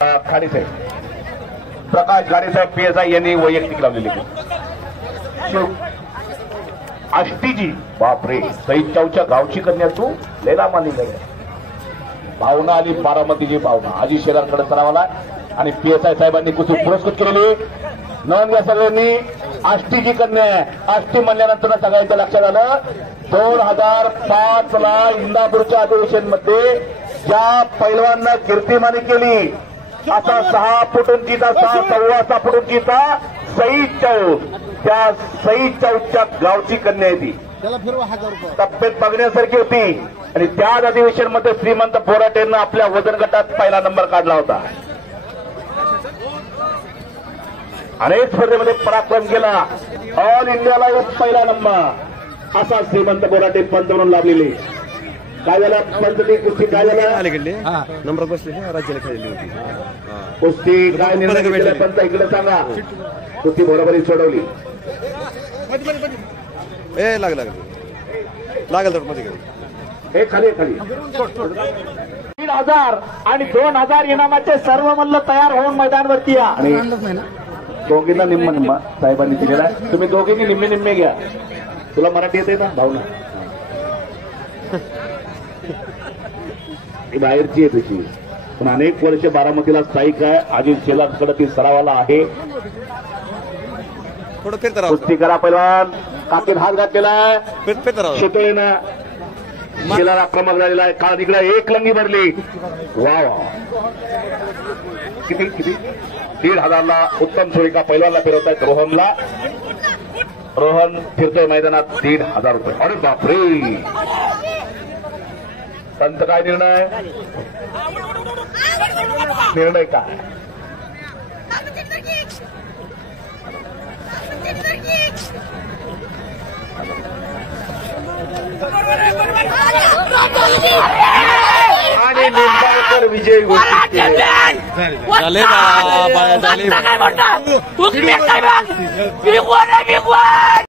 खाडीसाहेब प्रकाश खाडीसाहेब PSI यांनी वैयक्तिक लावलेली आष्टीजी बापरे सईद चाऊच्या गावची कन्या तू लेला मानी भावना आली बारामतीची भावना आजी शेलारकडे सरावाला आणि PSI साहेबांनी कुठे पुरस्कृत केलेली नोंद घ्या सगळ्यांनी आष्टीची कन्या आष्टी म्हणल्यानंतर सगळ्यांच्या लक्षात आलं 2005 ला इंदापूरच्या अधिवेशन मध्ये ज्या पैलवांना कीर्तिमानी केली असा 6 फूट उंचीचा 6.25 फूट उंचीचा सईद चौक त्या सईद चौकच्या गावची कन्या आहे ती तब्येत बघण्यासारखी होती आणि त्याच अधिवेशन मध्ये श्रीमंत फोराटेंना आपल्या वजन गटात पहिला नंबर काढला होता अनेक स्पर्धेमध्ये पराक्रम केला ऑल इंडियाला पहिला नंबर असा श्रीमंत फोराटे पंत म्हणून लाभलेले काय झालं पंचती कुस्ती काय झालं नंबर बसले राज्याला खेळली होती कुस्ती काय निर्णय केला पंत इकडे सांगा कुस्ती बरोबरी सोडवली ए लागल तर मध्ये हे खाली खाली 3000 आणि 2000 इनामाचे सर्व मल्ल तयार होऊन मैदानवरती या आणि दोघींना निम्म निम्मा साहेबांनी दिलेला आहे तुम्ही दोघींनी निम्मे निम्मे घ्या तुला मराठी येते ना भावना ही बाहेरची आहे तुझी पण अनेक वर्ष बारामतीला स्थायिक आहे अजित शेलारकडे ती सरावाला आहे थोडं फिरत कुस्ती करा पहिलवान काकीत हात घातलेला आहे शितोळेनं शेलार आक्रमक झालेला आहे काळ तिकडे एक लंगी भरली वा वा किती किती 1,500 ला उत्तम सोयीका पहिलवानला फिरवत आहेत रोहन फिरतोय मैदानात 1,500 रुपये अरे बापरे पंत काय निर्णय काय आणि निंबाळकर विजय घोषित केले